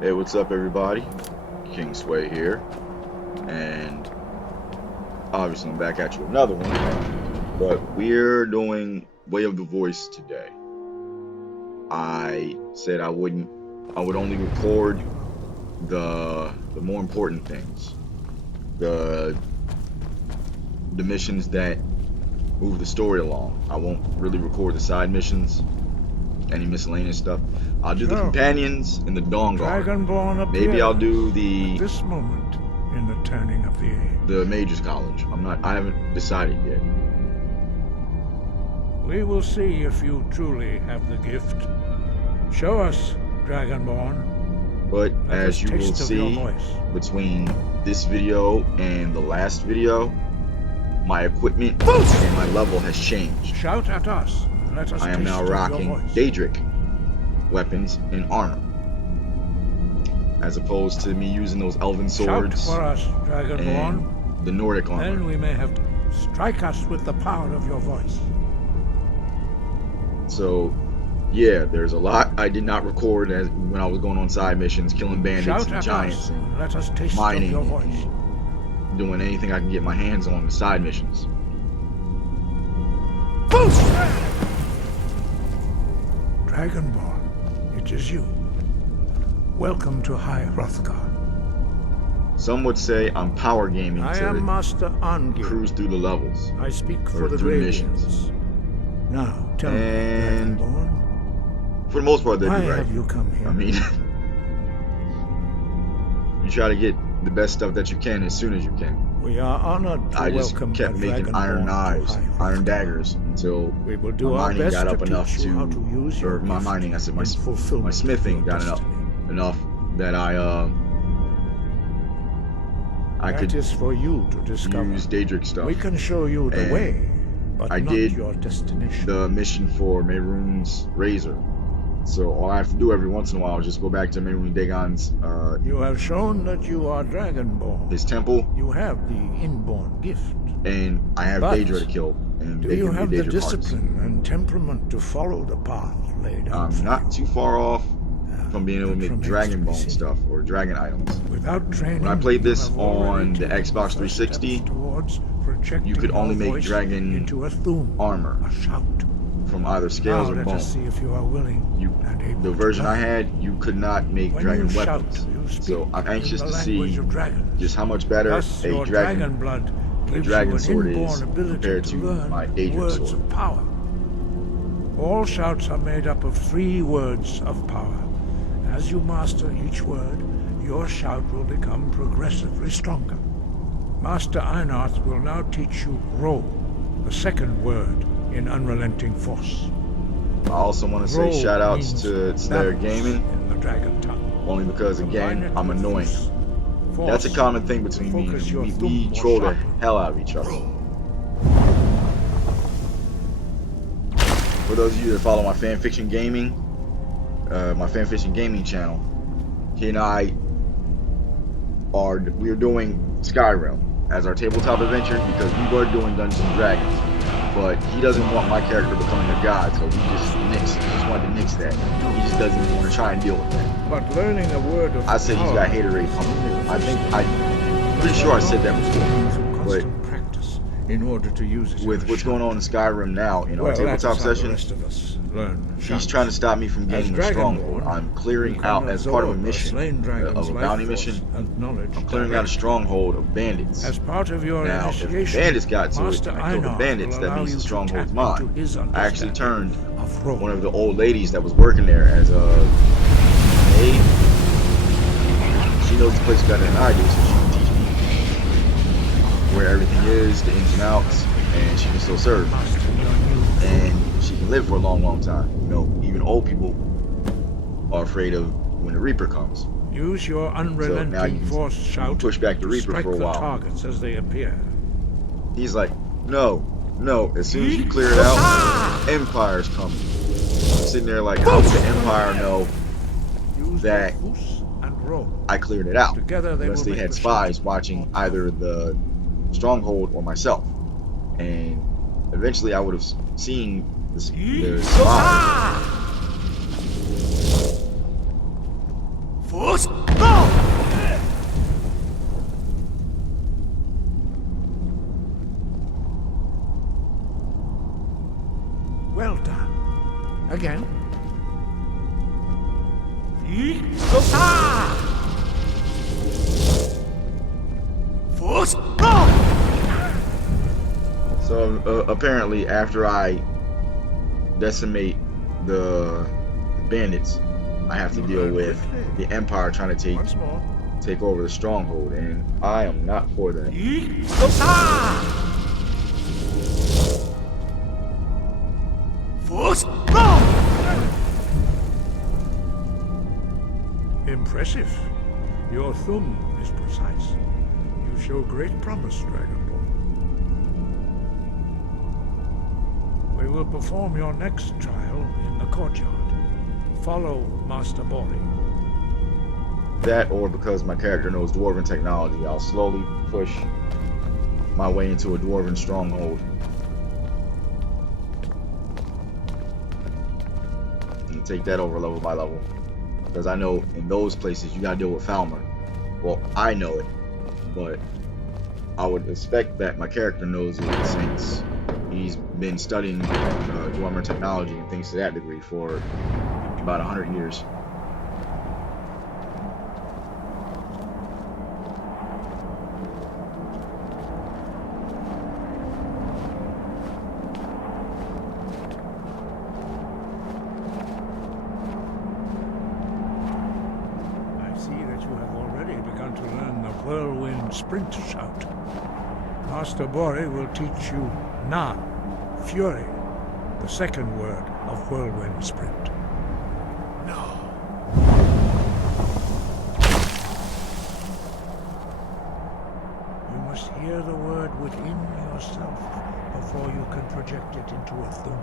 Hey, what's up, everybody? King Sway here, and obviously I'm back at you with another one. But we're doing Way of the Voice today. I said I would only record the more important things, the missions that move the story along. I won't really record the side missions, any miscellaneous stuff. I'll do the companions and the Dawn Guard. Maybe I'll do the this moment in the turning of the age. The Mages College. I haven't decided yet. We will see if you truly have the gift. Show us, Dragonborn. But as you will see, between this video and the last video, my equipment and my level has changed. Shout at us. Let us I am now rocking Daedric weapons and armor, as opposed to me using those elven swords. Shout for us, Dragonborn. And the Nordic armor. Then we may have to strike us with the power of your voice. So, yeah, there's a lot I did not record when I was going on side missions, killing bandits and giants, and let us taste mining, of your voice. And doing anything I can get my hands on the side missions. Dragonborn, it is you. Welcome to High Hrothgar. Some would say I'm power gaming I am Master Angir. Cruise through the levels. I speak for the missions. Now, tell me, Dragonborn. For the most part, they'd be right. Why have you come here? I mean, you try to get the best stuff that you can as soon as you can. We are honored to I just welcome kept making iron knives, iron daggers, until my mining got up enough or my mining, I said my smithing got enough that I could is for you to discover. Use Daedric stuff. We can show you the way, but I not did your destination. The mission for Mehrunes Razor. So all I have to do every once in a while is just go back to Mehrunes Dagon's you have shown that you are Dragonborn. His temple. You have the inborn gift. And I have Daedra to kill. And do you have the discipline and temperament to follow the path laid out? I'm not too far off from being able to make Dragonbone stuff or dragon items. Without training, when I played this on the Xbox 360, you could only make dragon armor from either scales or bone. Let us see if you are willing. The version I had, you could not make dragon weapons. So I'm anxious to see just how much better a dragon sword is compared to my Daedric sword. Power. All shouts are made up of 3 words of power. As you master each word, your shout will become progressively stronger. Master Einarth will now teach you Ro, the 2nd word in unrelenting force. I also want to say shout outs to Slayer Gaming, in the dragon tongue. Only because, again, I'm annoying. That's a common thing between me and him. We troll the hell out of each other. For those of you that follow my fanfiction gaming, channel, he and I we are doing Skyrim as our tabletop adventure because we were doing Dungeons and Dragons. But he doesn't want my character becoming a god, so we just wanted to nix that. He just doesn't want to try and deal with that. But learning a word of I said he's got haterade pumping. I'm pretty sure I said that before. But practice in order to use it with what's going on in Skyrim now, in our tabletop session, he's trying to stop me from gaining a stronghold. I'm clearing out, as part of a mission, of a bounty mission, I'm clearing out a stronghold of bandits. As part of your now, if the bandits got to it and I killed the bandits, that means the stronghold's mine. I actually turned one of the old ladies that was working there as a maid. She knows the place better than I do, so she can teach me where everything is, the ins and outs, and she can still serve. And she can live for a long, long time. You know, even old people are afraid of when the Reaper comes. Use your unrelenting force shout. Push back the Reaper for a while. Targets as they appear. He's like, no. As soon as you clear it out, Empire's coming. I'm sitting there like, how would the Empire know that I cleared it out? Unless they had spies watching either the stronghold or myself. And eventually I would have seen the spies Force, go! Well done. Again. Force, go! So apparently, after I decimate the bandits, I have to deal with the Empire trying to Once more. take over the stronghold, and I am not for that. Force, go! Impressive. Your thumb is precise. You show great promise, Dragonborn. We will perform your next trial in the courtyard. Follow Master Bori. That, or because my character knows Dwarven technology, I'll slowly push my way into a Dwarven stronghold. And take that over level by level. Because I know in those places you gotta deal with Falmer. Well, I know it, but I would expect that my character knows it since he's been studying Dwarven technology and things to that degree for about 100 years. Whirlwind sprint shout. Master Bori will teach you Na, Fury, the second word of whirlwind sprint. No. You must hear the word within yourself before you can project it into a thum.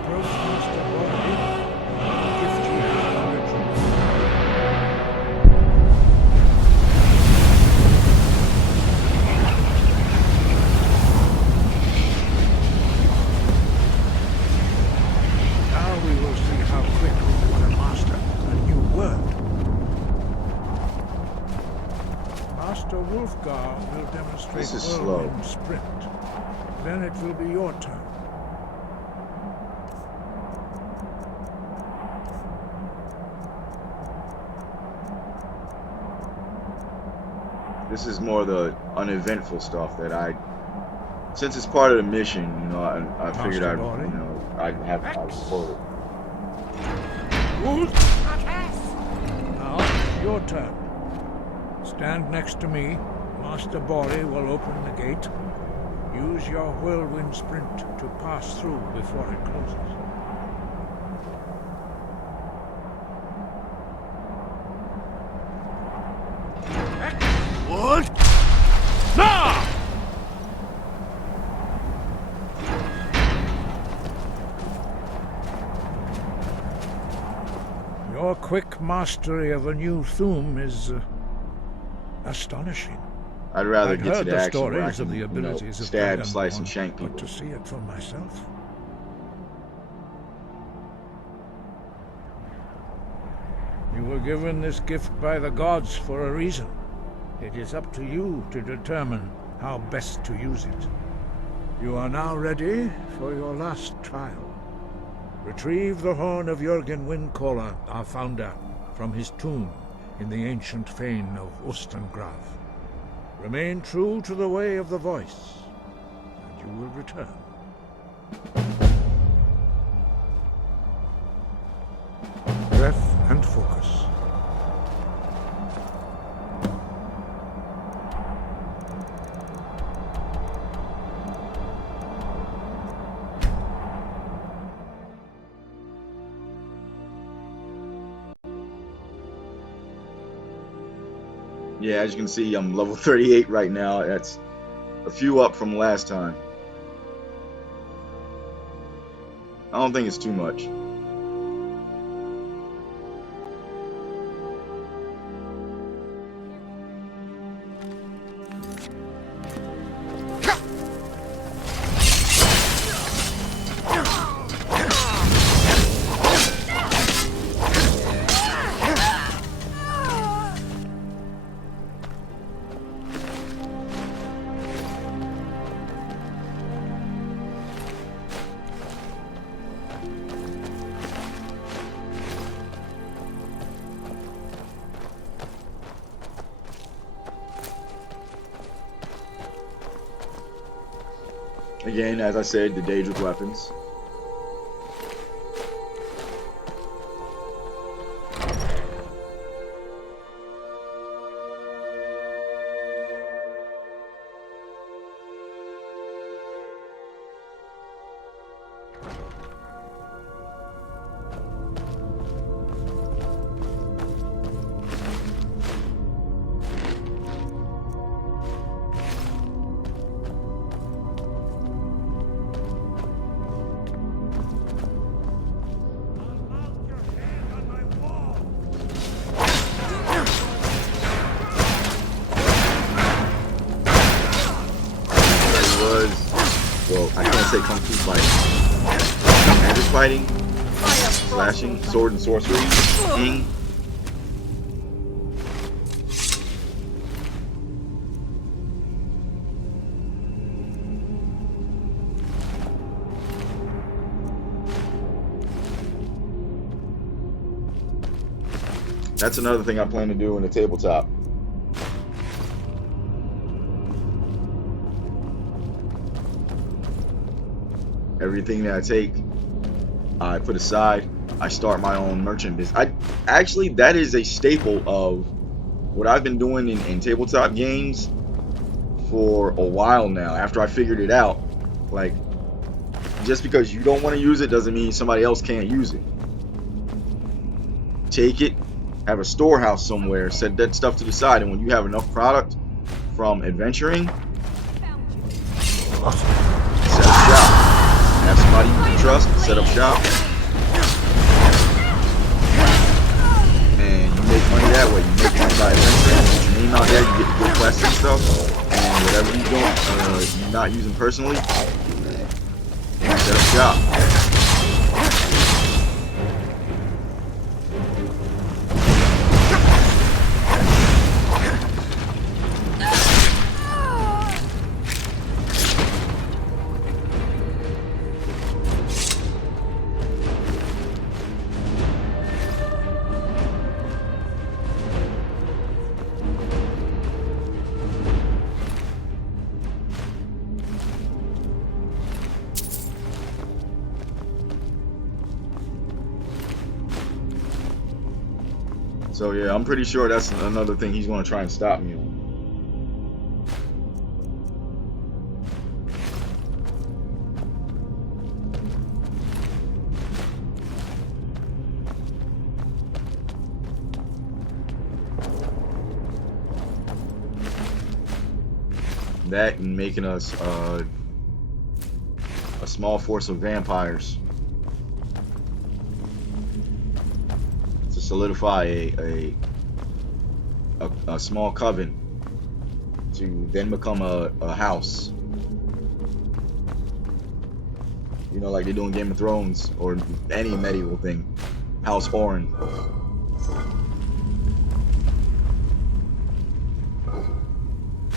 Approach Master Bori. Wolfgar will demonstrate this is slow. Sprint. Then it will be your turn. This is more the uneventful stuff that since it's part of the mission, you know, I figured I'd have to record it. Now, your turn. Stand next to me. Master Bori will open the gate. Use your whirlwind sprint to pass through before it closes. What? Now! Your quick mastery of a new thum is astonishing. I'd rather I'd get to heard the action where I stories can, of the abilities of stab, Dragonborn, slice, and shank people. but to see it for myself. You were given this gift by the gods for a reason. It is up to you to determine how best to use it. You are now ready for your last trial. Retrieve the horn of Jürgen Windcaller, our founder, from his tomb in the ancient fane of Ustengrav. Remain true to the way of the voice, and you will return. Breath and focus. Yeah, as you can see, I'm level 38 right now. That's a few up from last time. I don't think it's too much. Again, as I said, the Daedric weapons. Well, I can't say kung fu fighting. Magic fighting, slashing, sword and sorcery, ing. That's another thing I plan to do in the tabletop. Everything that I take, I put aside. I start my own merchant business. Actually, that is a staple of what I've been doing in tabletop games for a while now. After I figured it out, like, just because you don't want to use it doesn't mean somebody else can't use it. Take it, have a storehouse somewhere, set that stuff to the side, and when you have enough product from adventuring, set up shop. Have somebody you can trust, set up shop, and you make money that way. You make money by adventuring, put your name out there, you get the good quests and stuff, and whatever you don't, you're not using personally, set up shop. So yeah, I'm pretty sure that's another thing he's going to try and stop me on. That and making us a small force of vampires. Solidify a small coven to then become a house. You know, like they do in Game of Thrones or any medieval thing. House Oren.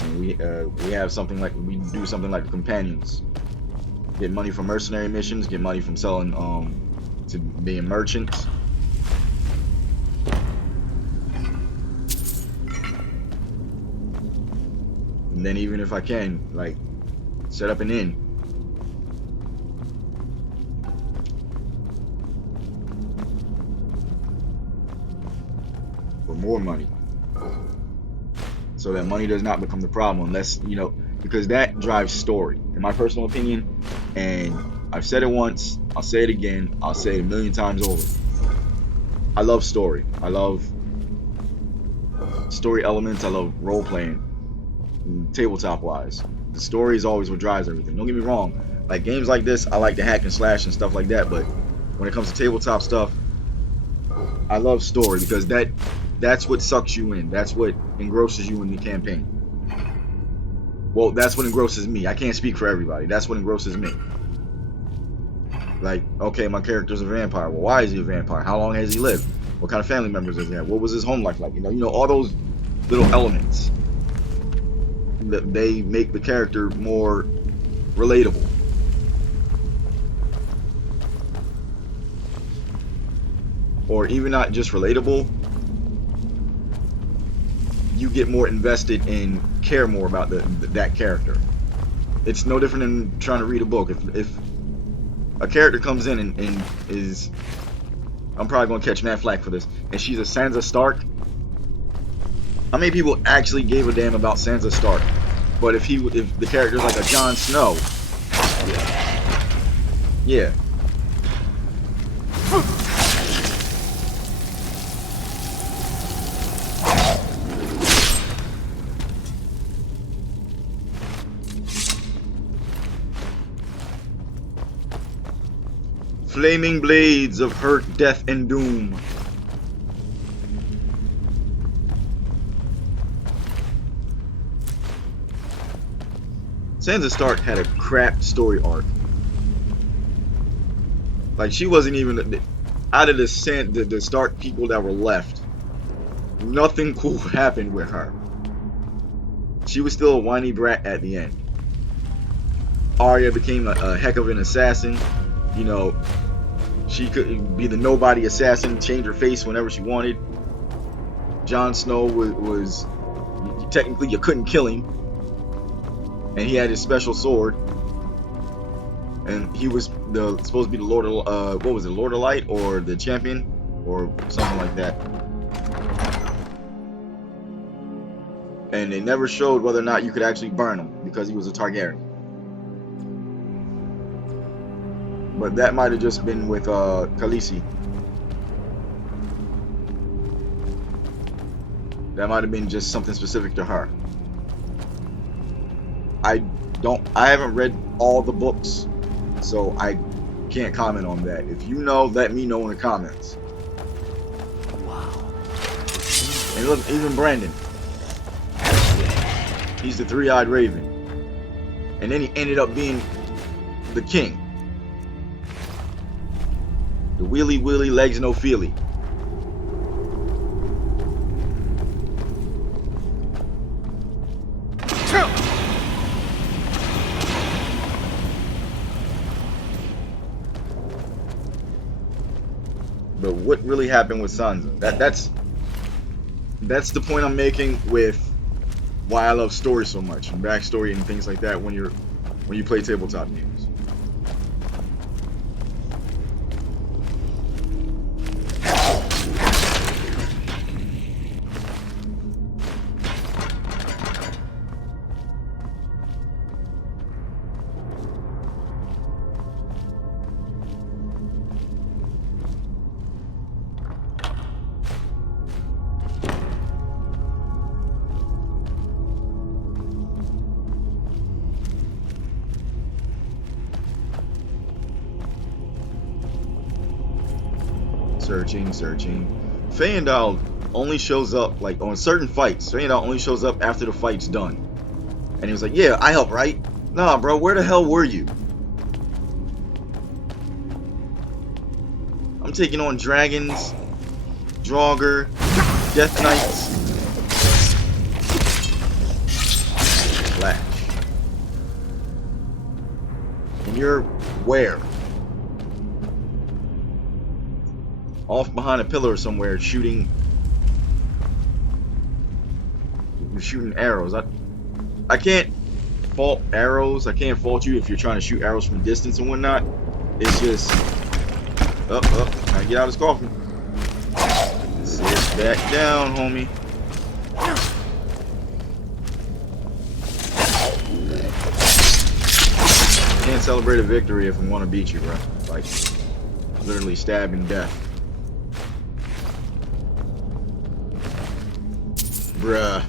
And we have something like, we do something like the Companions. Get money from mercenary missions, get money from selling to being merchants. And then even if I can, like, set up an inn. For more money. So that money does not become the problem unless, you know, because that drives story. In my personal opinion, and I've said it once, I'll say it again, I'll say it a million times over. I love story. I love story elements, I love role playing. Tabletop wise, the story is always what drives everything. Don't get me wrong, like games like this I like to hack and slash and stuff like that, but when it comes to tabletop stuff, I love story because that's what sucks you in, that's what engrosses you in the campaign. Well, that's what engrosses me. I can't speak for everybody. That's what engrosses me. Like, okay, my character's a vampire. Well, why is he a vampire? How long has he lived? What kind of family members does he have? What was his home life like? You know all those little elements that they make the character more relatable. Or even not just relatable, you get more invested and care more about that character. it's no different than trying to read a book. If a character comes in and is, I'm probably gonna catch mad flack for this, and she's a Sansa Stark. How many people actually gave a damn about Sansa Stark? But if the character's like a Jon Snow, yeah. Flaming blades of hurt, death, and doom. Sansa Stark had a crap story arc. Like, she wasn't even out of the Stark people that were left. Nothing cool happened with her. She was still a whiny brat at the end. Arya became a heck of an assassin. You know, she could be the nobody assassin, change her face whenever she wanted. Jon Snow was technically, you couldn't kill him, and he had his special sword, and he was supposed to be the Lord of what was it, Lord of Light, or the champion, or something like that. And they never showed whether or not you could actually burn him because he was a Targaryen. But that might have just been with Khaleesi. That might have been just something specific to her. I haven't read all the books, so I can't comment on that. If you know, let me know in the comments. Wow. And look, even Brandon. He's the three-eyed raven. And then he ended up being the king. The wheelie wheelie legs no feely. But what really happened with Sansa? That's the point I'm making with why I love story so much and backstory and things like that when you play tabletop games. Searching. Feyendal only shows up, like, on certain fights. Feyendal only shows up after the fight's done. And he was like, yeah, I helped, right? Nah, bro, where the hell were you? I'm taking on dragons, Draugr, Death Knights, Flash. And you're where? Off behind a pillar somewhere, shooting arrows. I can't fault arrows. I can't fault you if you're trying to shoot arrows from distance and whatnot. It's just up. Trying to get out of his coffin. Sit back down, homie. Can't celebrate a victory if I want to beat you, bro. Like, literally stabbing death. Bruh.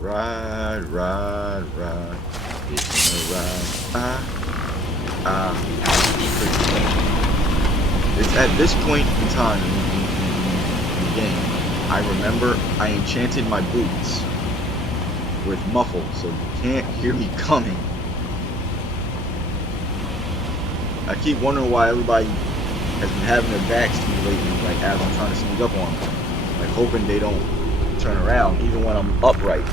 Ride. It's a ride. It's at this point in time in the game, I remember I enchanted my boots with muffled, so you can't hear me coming. I keep wondering why everybody has been having their backs to me lately, like as I'm trying to sneak up on them. Like hoping they don't turn around, even when I'm upright.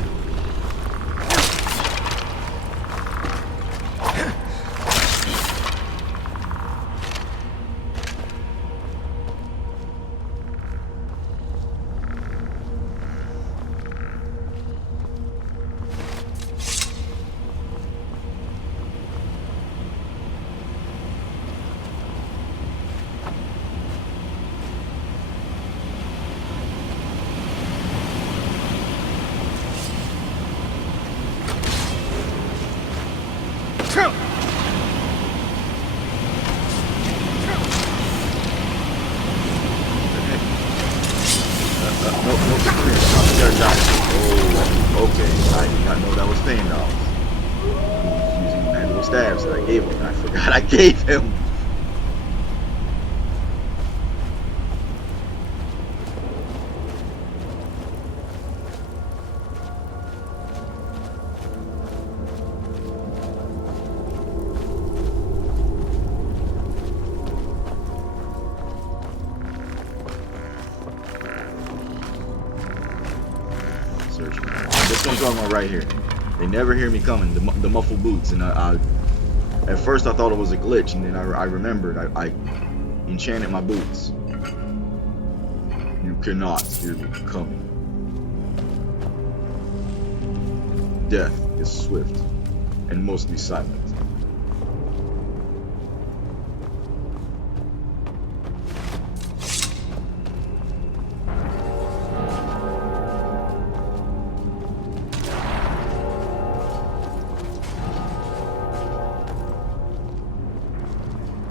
Oh, okay. I did not know that was paying off. He was using that little stabs that I gave him. I forgot I gave him. This one's on my right here. They never hear me coming. The muffled boots, and I at first I thought it was a glitch, and then I remembered I enchanted my boots. You cannot hear me coming. Death is swift and mostly silent.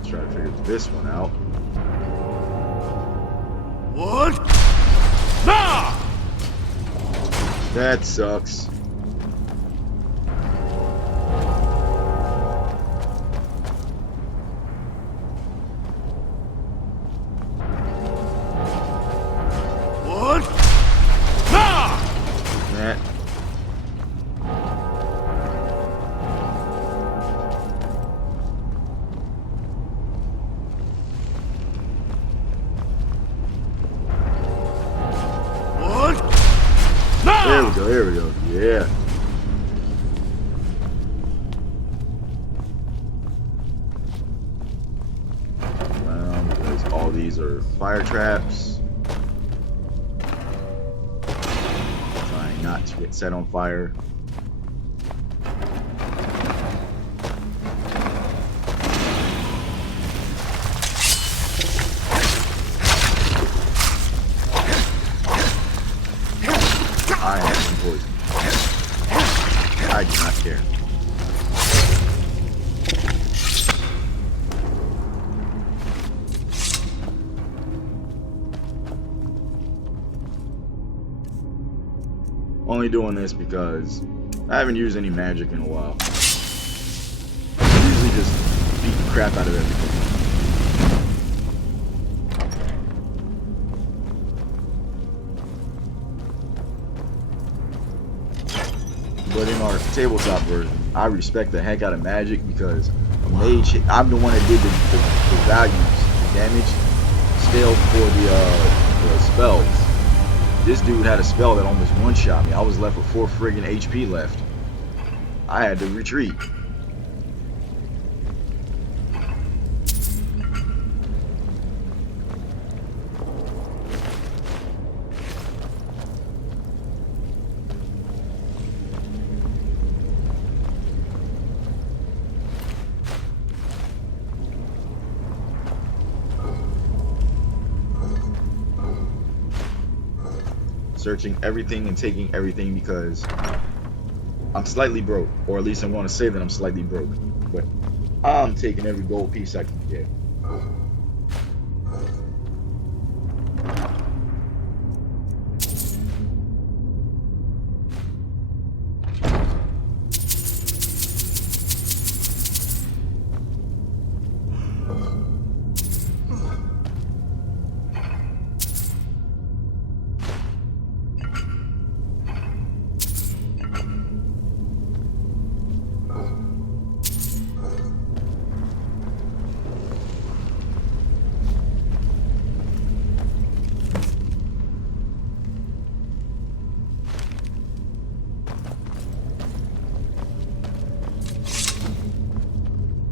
Try to figure this one out. What? Ah! That sucks. What? Ah! That. There we go, yeah. Because all these are fire traps. Trying not to get set on fire. I have some poison. I do not care. Only doing this because I haven't used any magic in a while. I usually just beat the crap out of everything. But in our tabletop version, I respect the heck out of magic because a mage, I'm the one that did the values, the damage scale for the spells. This dude had a spell that almost one-shot me. I was left with 4 friggin' HP left. I had to retreat. Searching everything and taking everything because I'm slightly broke, or at least I'm going to say that I'm slightly broke, but I'm taking every gold piece I can get.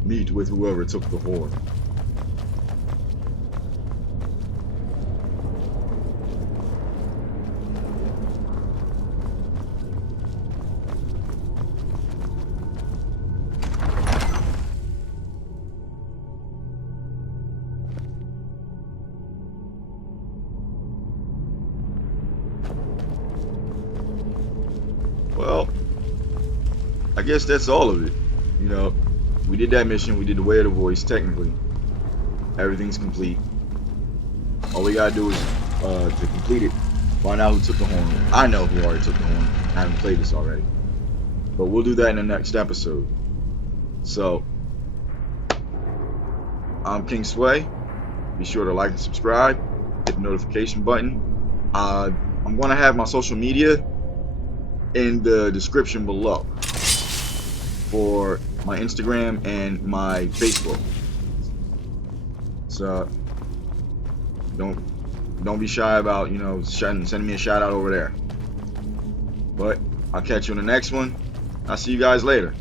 meet with whoever took the horn. Well, I guess that's all of it. You know, we did that mission. We did the Way of the Voice. Technically, everything's complete. All we gotta do is to complete it, find out who took the horn. I know who already took the horn. I haven't played this already, but we'll do that in the next episode. So, I'm King Sway. Be sure to like and subscribe. Hit the notification button. I'm gonna have my social media in the description below for my Instagram and my Facebook. So don't be shy about, you know, sending me a shout out over there. But I'll catch you in the next one. I'll see you guys later.